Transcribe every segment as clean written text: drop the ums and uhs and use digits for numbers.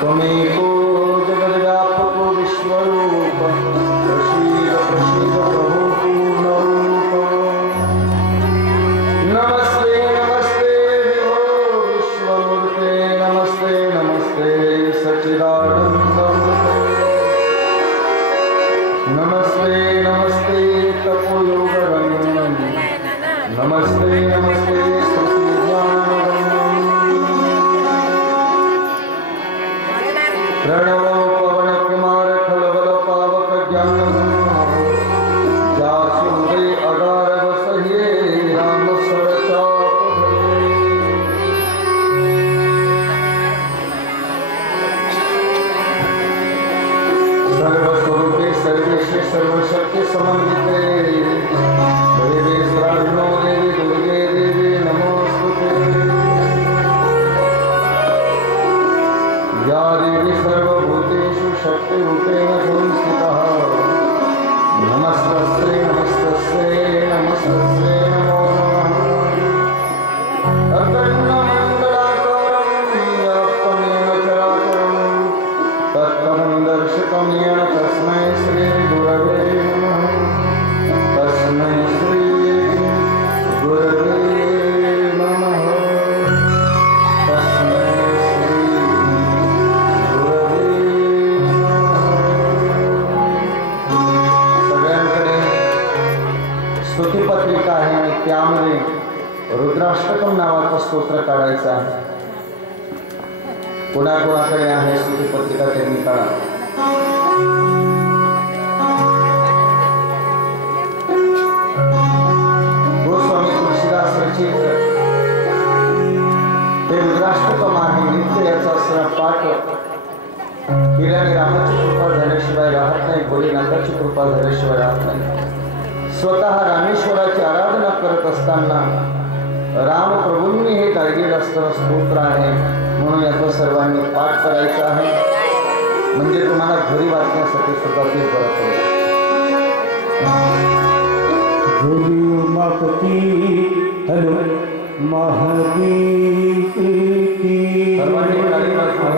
त्वमेको जगद्व्यापको विश्वरूप प्रसीद प्रसीद प्रभो पूर्णरूप। नमस्ते नमस्ते विभो विश्वमूर्ते नमस्ते नमस्ते सच्चिदानन्दमूर्ते नमस्ते नमस्ते तपोयोगरम्यं नमस्ते नमस्ते प्रणवो पवन कुमार खलबल पावक ज्ञान जासुदे अगार बसहिए राम सरचाप सर्वस्वरूपे सर्वेशे सर्वशक्ति समन्विते देवे श्रावणो देवी दुर्गे देवी नमोस्तुते। या देवी सर्वभूतेषु शक्तिरूपेण संस्थिता नमस्तस्यै नमस्तस्यै नमस्तस्यै नमो नमः। अखण्डमण्डलाकारं व्याप्तमेव चराचरं तत्पदं दर्शितं येन तस्मै श्रीगुरवे नमः। तस्मै श्रीगुरवे नमः। स्तुतिपत्रिका आहे आणि त्यामध्ये रुद्राष्टकम नावाचं स्तोत्र काढायचं आहे। कोणाकोणाकडे आहे स्तुतिपत्रिका त्यांनी काढा। गोस्वामी तुलसीदास रचित हे रुद्राष्टकम आहे। नित्य याचा असणार पाठ केल्याने रामाची कृपा झाल्याशिवाय राहत नाही, भोलेनाथाची कृपा झाल्याशिवाय राहत नाही। स्वतः रामेश्वराची आराधना करत असताना रामप्रभूंनी हे गायलेलं असणारं स्तोत्र आहे, म्हणून याचा सर्वांनी पाठ करायचा आहे, म्हणजे तुम्हाला घरी वाचण्यासाठी सुद्धा ते बरं पडेल। हॅलो महादेव सर्वांनी गाडी वाजवा।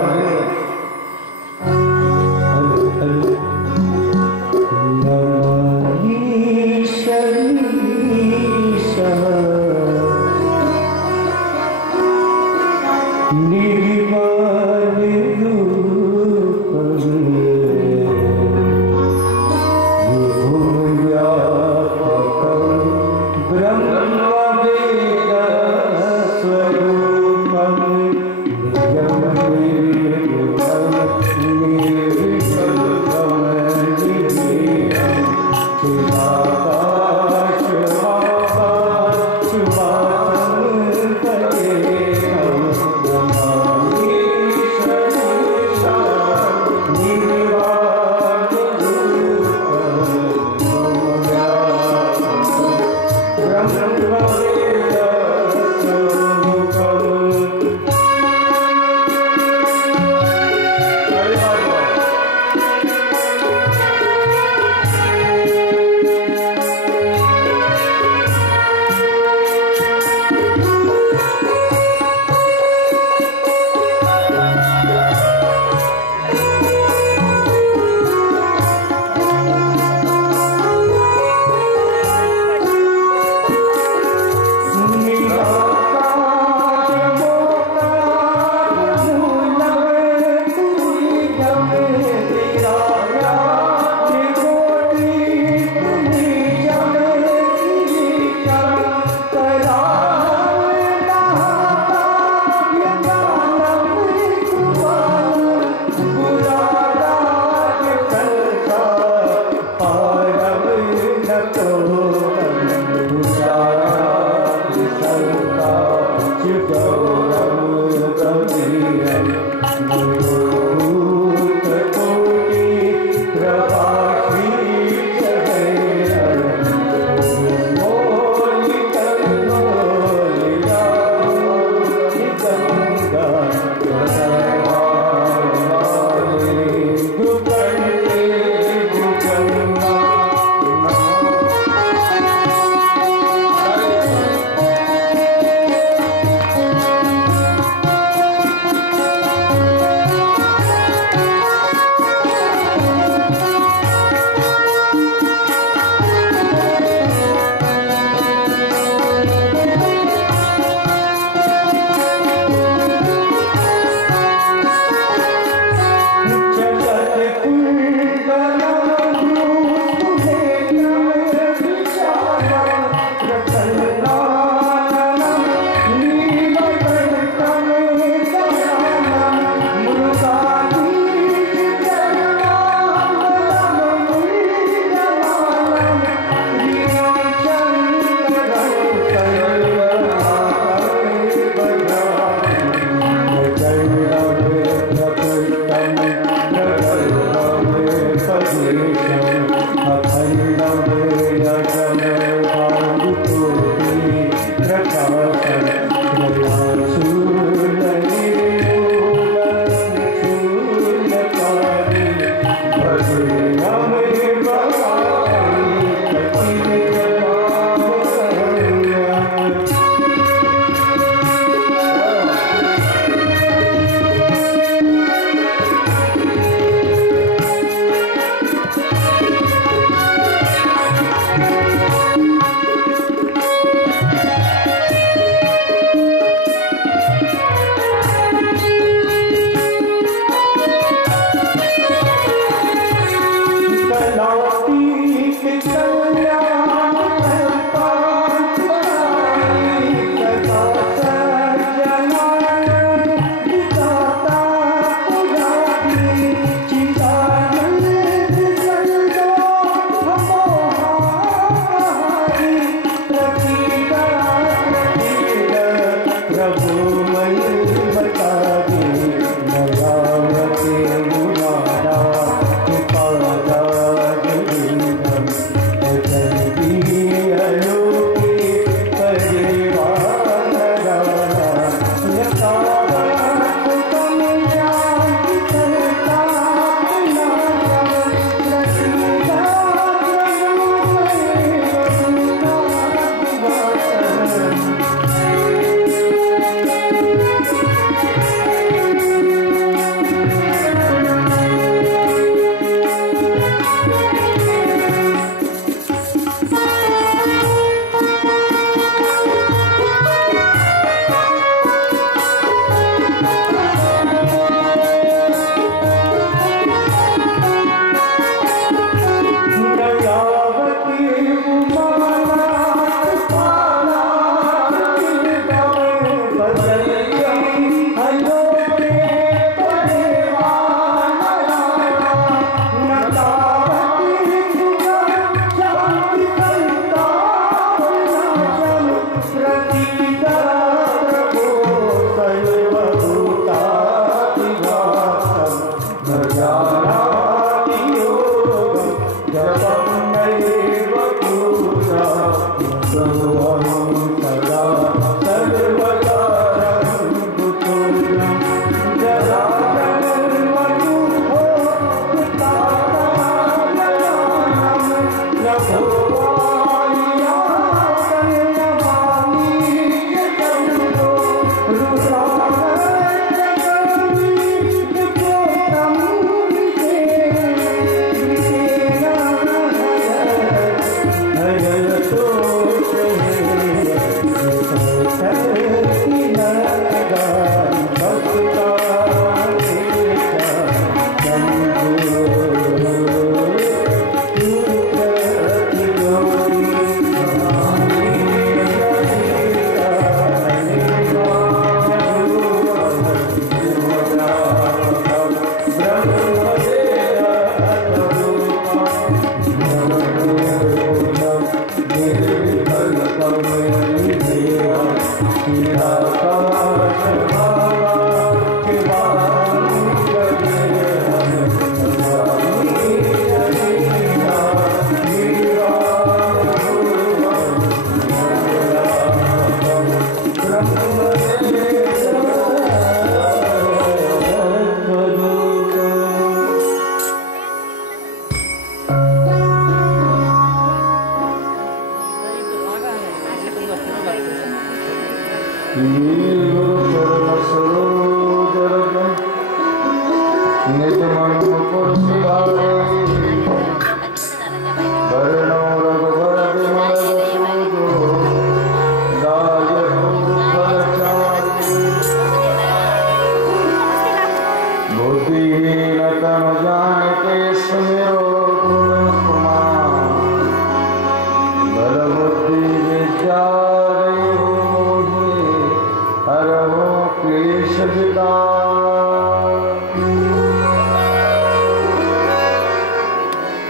हरवो क्लेश विकार।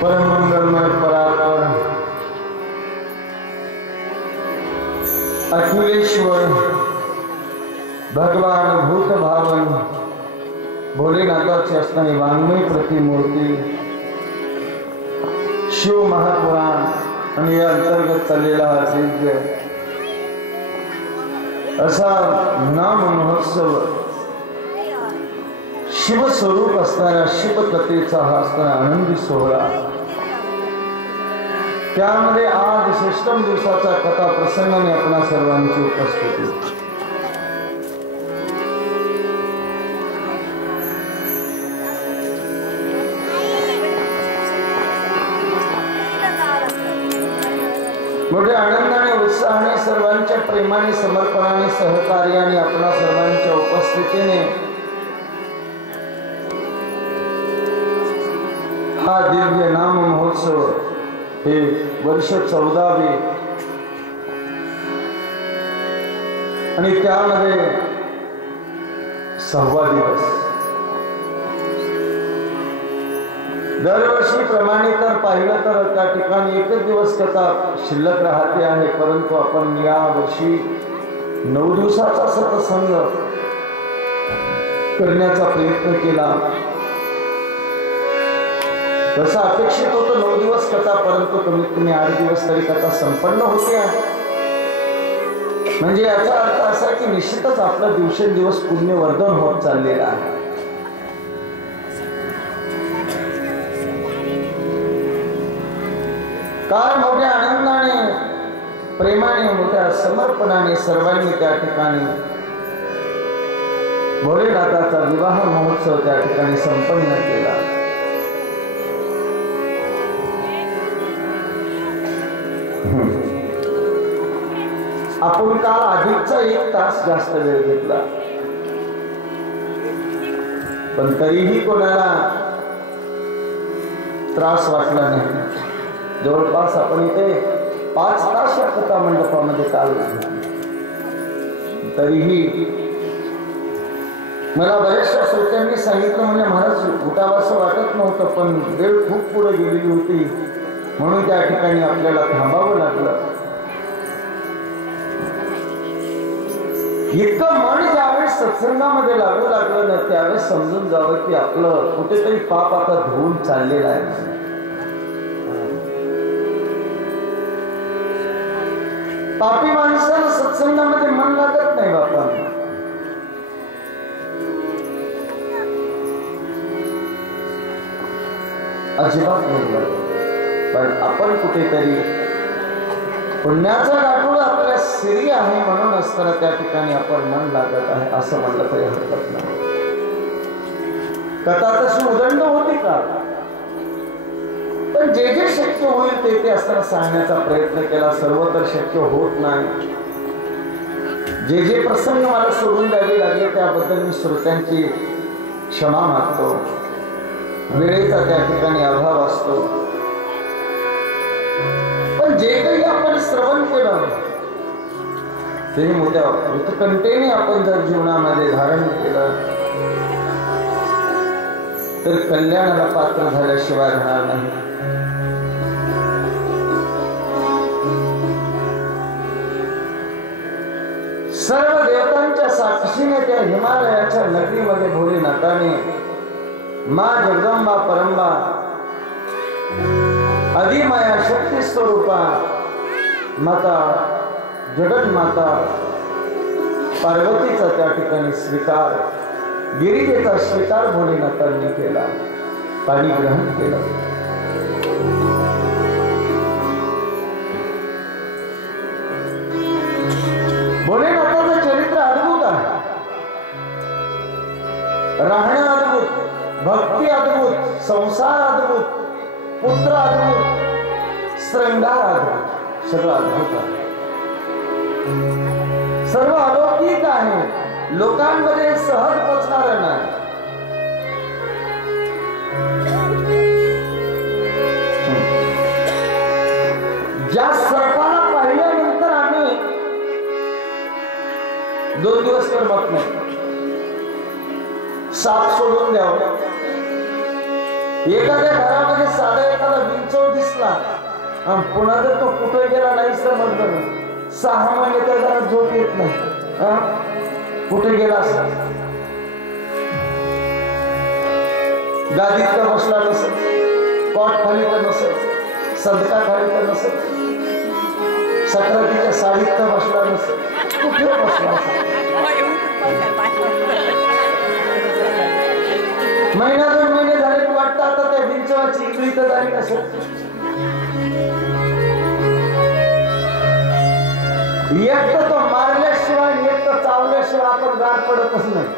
परम मंगलमय परात्पर अखिलेश्वर भगवान भूत भावन भोलेनाथाची असणारी वाङ्मय प्रतिमूर्ती शिव महापुराण आणि या अंतर्गत चाललेला हा दिव्य असा नाम महोत्सव शिवस्वरूप असणाऱ्या शिवकथेचा हा असणारा आनंदी सोहळा, त्यामध्ये आज षष्टम दिवसाचा कथा प्रसंगाने आपणा सर्वांची उपस्थिती। मोठ्या आनंदाने उत्साहाने सर्वांच्या प्रेमाने समर्पणाने सहकार्याने आपणा सर्वांच्या उपस्थितीने हा दिव्य नाम महोत्सव हे वर्ष 14वे आणि त्यामध्ये 6वा दिवस। दरवर्षी प्रमाणे तर पाहिलं तर त्या ठिकाणी एकच दिवस कथा शिल्लक राहते आहे, परंतु आपण या वर्षी 9 दिवसाचा सत्संग करण्याचा प्रयत्न केला। जसं अपेक्षित होतं 9 दिवस कथा, परंतु कमीत कमी 8 दिवस तरी कथा संपन्न होते आहे। म्हणजे याचा अर्थ असा की निश्चितच आपला दिवसेंदिवस पुण्यवर्धन होत चाललेला आहे। काय मोठ्या आनंदाने प्रेमाने मोठ्या समर्पणाने सर्वांनी त्या ठिकाणी भोलेनाथाचा विवाह महोत्सव त्या ठिकाणी संपन्न केला। आपण काल अधिकचा 1 तास जास्त वेळ घेतला, पण तरीही कोणाला त्रास वाटला नाही। जवळपास आपण इथे 5 तास या कथा मंडपामध्ये काल, तरीही मला बऱ्याचशा श्रोत्यांनी सांगितलं म्हणजे महाराज उठावंसं वाटत नव्हतं, पण वेळ खूप पुढे गेलेली होती म्हणून त्या ठिकाणी आपल्याला थांबावं लागलं। इतकं मन ज्यावेळेस सत्संगामध्ये लागू लागलं ना, त्यावेळेस समजून जावं की आपलं कुठेतरी पाप आता धुवून चाललेला आहे। पापी माणसाला सत्संगामध्ये मन लागत नाही बापा। अजिबात नाही लागत, पण आपण कुठेतरी पुण्याचा गाठोड आपल्या सिरी आहे म्हणून असताना त्या ठिकाणी आपण मन लागत आहे असं म्हणलं तरी हरकत नाही। कथा तशी उदंड होती का, पण जे जे शक्य होईल ते ते असताना सांगण्याचा प्रयत्न केला। सर्व तर शक्य होत नाही। जे जे प्रसंग मला सोडून द्यावे लागले त्याबद्दल मी श्रोत्यांची क्षमा मागतो। वेळेचा त्या ठिकाणी अभाव असतो, पण जे काही आपण श्रवण केलं ते मोठ्या उत्कंठेने आपण जर जीवनामध्ये धारण केलं तर कल्याणाला पात्र झाल्याशिवाय राहणार नाही। सर्व देवतांच्या साक्षीने त्या हिमालयाच्या नगरीमध्ये भोलेनाथाने माँ जगदंबा परंबा अधिमाया शक्ती स्वरूपा माता जगन्माता पार्वतीचा त्या ठिकाणी स्वीकार, गिरिजेचा स्वीकार भोलेनाथांनी केला, पाणी ग्रहण केलं। भोलेनाथाचं चरित्र अद्भुत आहे, राहणं अद्भुत, भक्ती अद्भुत, संसार अद्भुत, पुत्र अद्भुत, श्रृंगार अद्भुत, सगळं अद्भुत आहे। सर्व अलौकिक आहे, लोकांमध्ये सहज पोचणार नाही। ज्या सर्पाला पाहिल्यानंतर आम्ही 2 दिवस करमत नाही. साप सोडून द्यावं. एखाद्या घरामध्ये साधा एखादा विंचव दिसला आणि पुन्हा जर तो कुठे गेला नाही समजलं ना, 6 महिने त्या घरात झोप येत नाही. कुठे गेला असता? गादीत तर बसला नसेल, कॉट खाली तर नसेल, सदका खाली तर नसेल, सक्रातीच्या साडीत तर बसला नसेल, कुठे बसला असेल? महिना 2 महिने झाले की वाटतं आता त्या विंचवाची इकडी तर झाली नसेल. एक तर तो मारल्याशिवाय एक तर चावल्याशिवाय आपण गार पडतच नाही.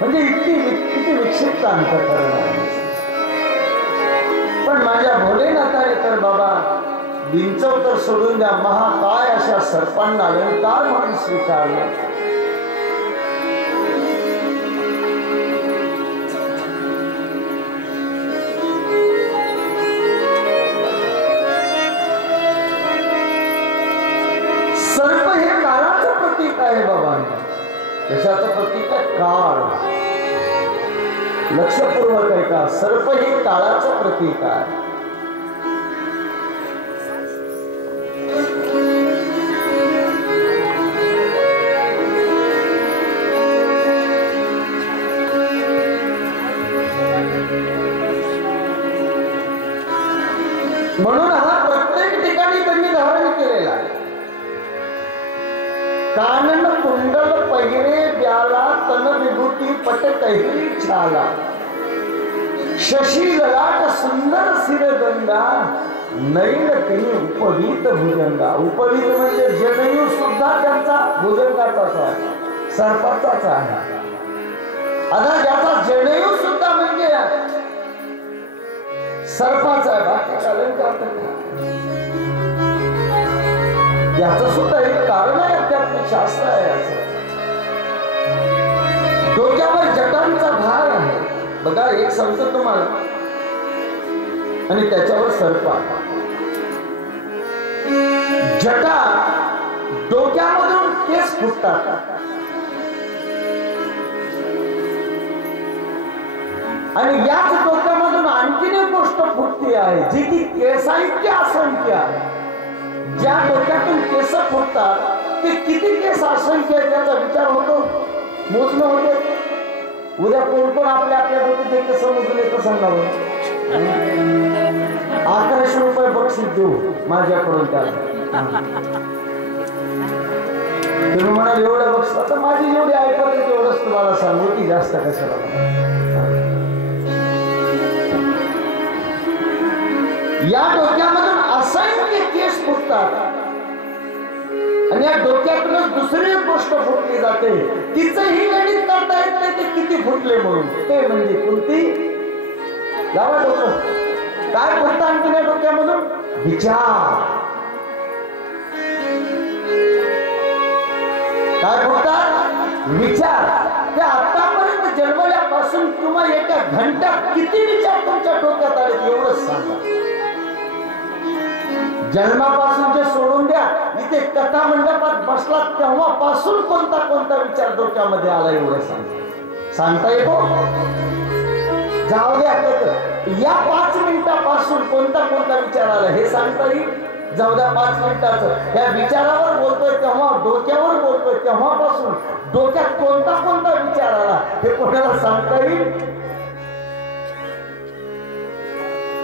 म्हणजे किती विक्षिप्त अंतःकरण आहे. पण माझ्या भोलेनाथाने तर बाबा विंचव तर सोडून द्या, महाकाय अशा सर्पांना अलंकार म्हणून स्वीकारलं. सर्प हे काळाचं प्रतीक आहे बाबा. कशाचं प्रतीक आहे? काळ. लक्षपूर्वक आहे का? सर्प हे काळाचं प्रतीक आहे. म्हणून हा प्रत्येक ठिकाणी त्यांनी धारण केलेला आहे. कानन कुंडल पहिरे ब्याला, तन विभूती पट कैरी छाला, शशी ललाट सुंदर सिरगंगा, नैन तिने उपवीत भुजंगा. उपवीत म्हणजे जनेऊ सुद्धा त्यांचा भुजंगाचाच आहे, सर्पाचाच आहे. आता ज्याचा जनेऊ सुद्धा म्हणजे सर्पाचा आहे, बाकी अलंकार याचं सुद्धा एक कारण आहे, अध्यात्मिक शास्त्र आहे. याचं डोक्यावर जटांचा भार आहे बघा. एक सांगतो तुम्हाला, आणि त्याच्यावर सर्पा. जटा डोक्यामधून केस फुटतात, आणि याच डोक्यामधून आणखीन एक गोष्ट फुटती आहे, जी की केसांची असंख्य आहे. ज्या डोक्यातून केस फुटतात ते किती केस असंख्य आहे त्याचा विचार होतो, मोजणं होते. उद्या कोण कोण आपल्या डोक्यात केस मोजून येतं सांगावं. 1100 रुपये बक्षीस देऊ माझ्याकडून त्याला. तुम्ही म्हणाल एवढं बक्षीस, आता माझी जेवढी ऐकत तेवढंच तुम्हाला सांगू, की जास्त कशाला. या डोक्यामधून असंख्य केस फुटतात, आणि या डोक्यातूनच दुसरी गोष्ट फुटली जाते. तिचंही गणित करता येत नाही ते किती फुटले म्हणून. ते म्हणजे कोणती? लावा डोकं. काय फुटतं आणखी या डोक्यामधून? विचार. काय फुटतात? विचार. त्या आतापर्यंत जन्मल्यापासून किंवा एका घंट्यात किती विचार तुमच्या डोक्यात आले एवढंच सांगा. जन्मापासून जे सोडून द्या, इथे कथा मंडपात बसला तेव्हापासून कोणता कोणता विचार डोक्यामध्ये आला एवढं सांगता येतो? जाऊ द्या, या 5 मिनिटापासून कोणता कोणता विचार आला हे सांगता येईल? जाऊ द्या 5 मिनिटाचं. या विचारावर बोलतोय तेव्हा, डोक्यावर बोलतोय तेव्हापासून डोक्यात कोणता कोणता विचार आला हे कोणाला सांगता येईल?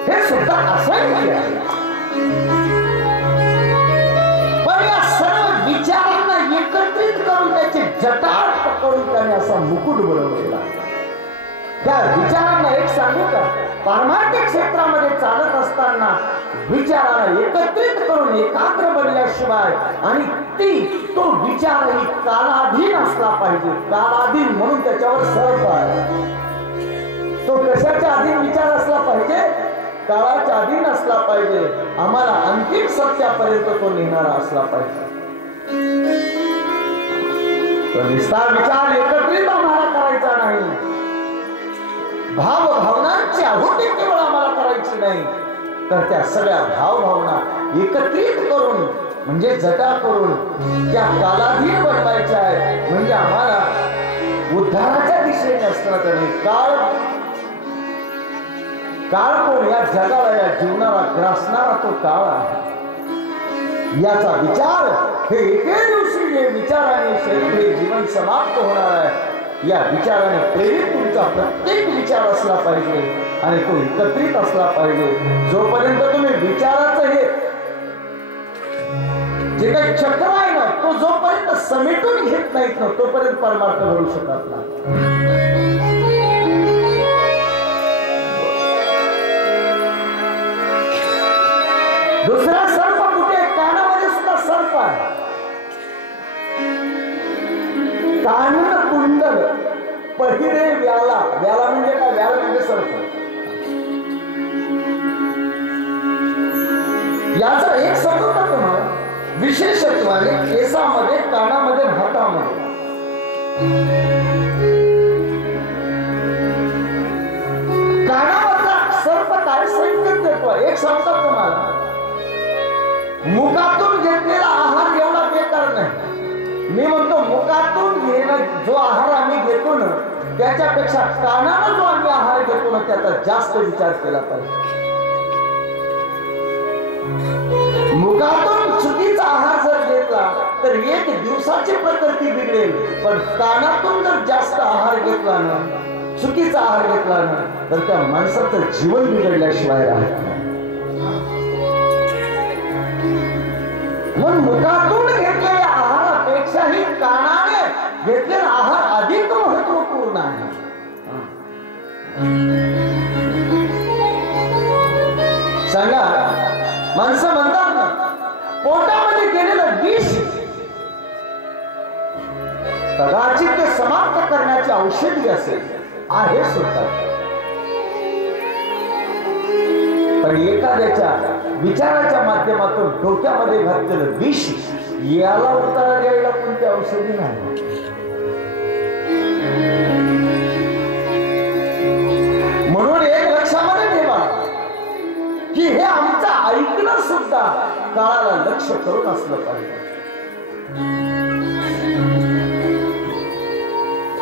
हे सुद्धा असंख्य आहे. पण या सर्व विचारांना एकत्रित करून त्याचे जटार पकडून त्याने असा मुकुट बनवलेला. त्या विचारांना एक सांगू का, पारमार्थिक क्षेत्रामध्ये चालत असताना विचाराला एकत्रित करून एकाग्र बनल्याशिवाय, आणि तो विचारही कालाधीन असला पाहिजे. कालाधीन म्हणून त्याच्यावर सर्प आहे. तो कशाच्या अधीन विचार असला पाहिजे? काळाच्या अधीन असला पाहिजे. आम्हाला अंतिम सत्यापर्यंत तो नेणारा असला पाहिजे. तो निस्तार विचार एकत्रित आम्हाला करायचा नाही. भावनांची आहुती केवळ आम्हाला करायची नाही, तर त्या सगळ्या भावना एकत्रित करून म्हणजे जटा करून त्या कालाधीन बनवायच्या आहेत, म्हणजे आम्हाला उद्धाराच्या दिशेने असणार नाही. काळ कोण? या जगाला, या जीवनाला ग्रासणारा तो काळ आहे. याचा विचार हे एके दिवशी जे विचाराने शरीर जीवन समाप्त होणार आहे, या विचाराने प्रेरित तुमचा प्रत्येक विचार असला पाहिजे आणि तो एकत्रित असला पाहिजे. जोपर्यंत तुम्ही विचाराचं हे जे काही चक्र आहे ना, तो जोपर्यंत समेटून घेत नाहीत ना, तोपर्यंत परमार्थ घडू शकत नाही. दुसरा सर्प कुठे? कानामध्ये सुद्धा सर्प आहे. कान कुंडल पहिरे व्याला. व्याला म्हणजे काय? व्याला म्हणजे सर्प. याचा एक सांगू का तुम्हाला? विशेषत्वाने केसामध्ये, कानामध्ये, हातामध्ये. कानामधला सर्प काय संकेत देतो? एक सांगतो तुम्हाला, मुखातून घेतलेला आहार एवढा बेकार नाही. मी म्हणतो मुखातून घेणं जो आहार आम्ही घेतो ना, त्याच्यापेक्षा कानानं जो आम्ही आहार घेतो ना, त्याचा जास्त विचार केला पाहिजे. मुखातून चुकीचा आहार जर घेतला तर एक दिवसाची प्रकृती बिघडेल, पण कानातून जर जास्त आहार घेतला ना, चुकीचा आहार घेतला ना, तर त्या माणसाचं जीवन बिघडल्याशिवाय राहत नाही. म्हणून मुखातून घेतलेल्या आहारापेक्षाही कानाने घेतलेला आहार अधिक महत्वपूर्ण आहे. सांगा, माणसं म्हणतात ना, पोटामध्ये गेलेलं विष कदाचित ते समाप्त करण्याची औषधी असेल, आहे सुद्धा. पण एखाद्याच्या विचाराच्या माध्यमातून डोक्यामध्ये घातलेलं विष, याला उतारा द्यायला कोणती औषधी नाही. म्हणून एक लक्षामध्ये ठेवा की हे आमचं ऐकणं सुद्धा काळाला लक्ष करून असलं पाहिजे.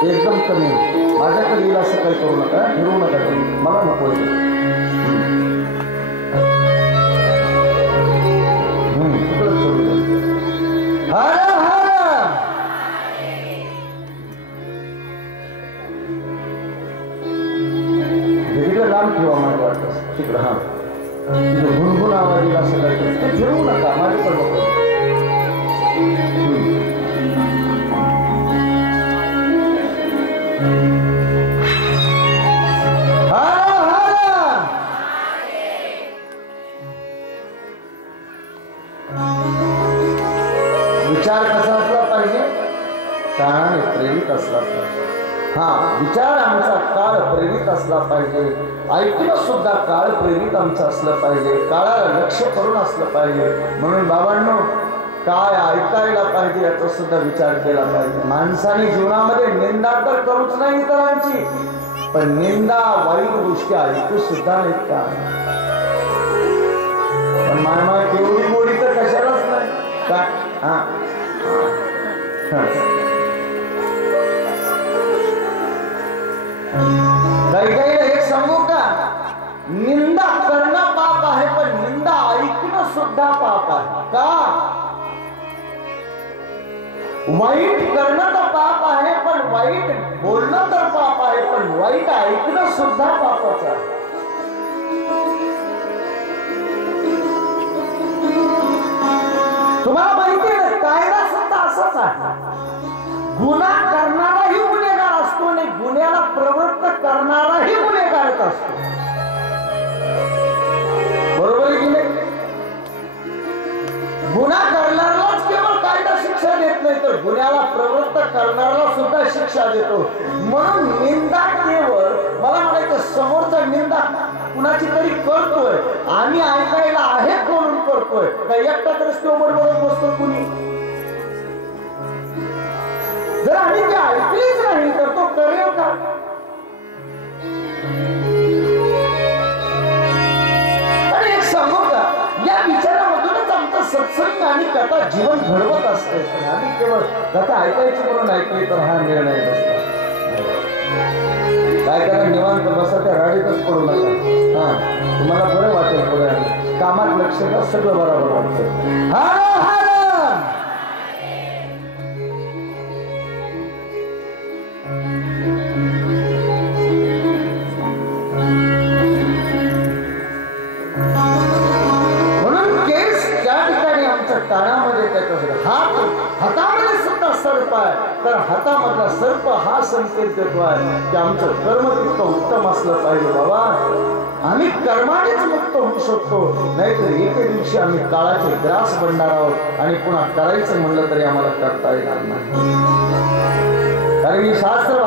एकदम कमी माझ्याकडे येईल असं काही करू नका, फिरवू नका, मला नको. लांब ठेवा, मला वाटतं तिकडं. हा, तिथं गुणगुण आवाज येईल असं काही ते फिरवू नका, माझ्याकडे नको. विचार कसा असला पाहिजे? काळाने प्रेरित असला पाहिजे. हा, विचार आमचा काळ प्रेरित असला पाहिजे. ऐकणं सुद्धा काळ प्रेरित आमचं असलं पाहिजे. काळाला लक्ष करून असलं पाहिजे. म्हणून बाबांनो, काय ऐकायला पाहिजे याचा सुद्धा विचार केला पाहिजे. माणसाने जीवनामध्ये निंदा तर करूच नाही इतरांची, पण निंदा वाईट गोष्टी ऐकू सुद्धा नाहीत का? पण मामा केवढी गोडी तर कशालाच नाही का? हा, काही एक सांगू का? निंदा करणं पाप आहे, पण निंदा ऐकणं सुद्धा पाप आहे. का? वाईट करणं तर पाप आहे, पण वाईट बोलणं तर पाप आहे, पण वाईट ऐकणं सुद्धा पापाचं आहे. तुम्हाला माहिती आहे, कायदा सुद्धा असाच आहे. गुन्हा करणाराही गुन्हेगार असतो आणि गुन्ह्याला प्रवृत्त करणाराही गुन्हेगारच असतो. बरोबर आहे की नाही? गुन्हा करणारालाच केवळ कायदा शिक्षा देत नाही, तर गुन्ह्याला प्रवृत्त करणारा सुद्धा शिक्षा देतो. म्हणून निंदा केवळ, मला म्हणायचं, समोरचा निंदा कुणाची तरी करतोय, आम्ही ऐकायला आहे म्हणून करतोय का एकटाच रस्त्यावर बरोबर बसतो कुणी? जर आम्ही ते ऐकलीच नाही तर तो करेल का? आणि एक सांगू का, या विचारामधूनच आमचा सत्संग आणि कथा जीवन घडवत असते. आम्ही केवळ कथा ऐकायची म्हणून ऐकली तर हा निर्णय नसतो. काय करा, निवांत बसा, त्या राडीतच पडू नका. हा, तुम्हाला बरं वाटेल. पुढे कामात लक्ष द्या, सगळं बरोबर वाटतं. हर हर कानामध्ये त्याच्या हातामध्ये सुद्धा सर्प आहे. तर हातामधला सर्प हा संकेत देतोय की आमचं कर्म तितकं उत्तम असलं पाहिजे. बाबा, आम्ही कर्मानेच मुक्त होऊ शकतो, नाहीतर एके दिवशी आम्ही काळाचे ग्रास बनणार आहोत आणि पुन्हा करायचं म्हणलं तरी आम्हाला करता येणार नाही. कारण ही शास्त्र